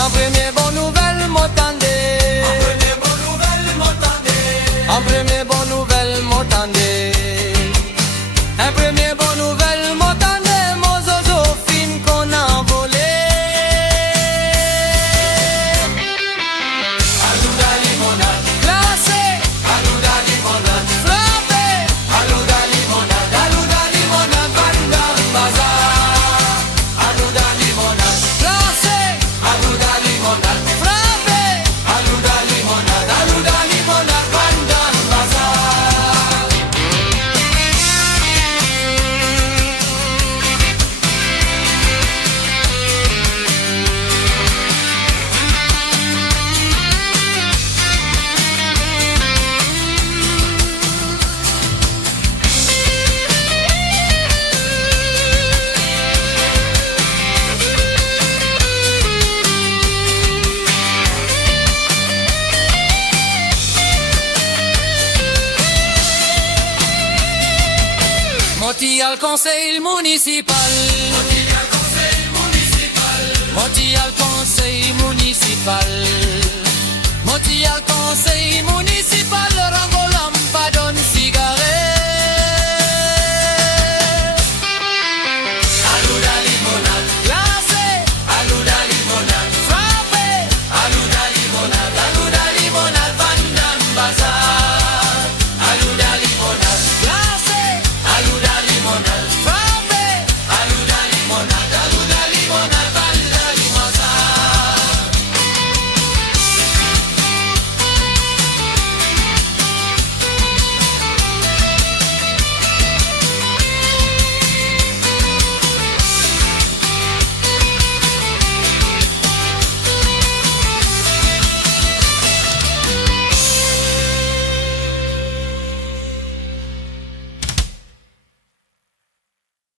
En premier bonne nouvelle, m'entendez. En premier bonne nouvelle, m'entendez. En premier bonne nouvelle, m'entendez. Mon zozo fin qu'on a envolé. Aluda Limonade glacé. Aluda Limonade frappé. Aluda Limonade Vann dans le Bazzar. Aluda Limonade glacé. Aluda Limonade frappé. Aluda Limonade Vann dans le Bazzar. Moti al conseil municipal. Moti al conseil municipal. Moti al conseil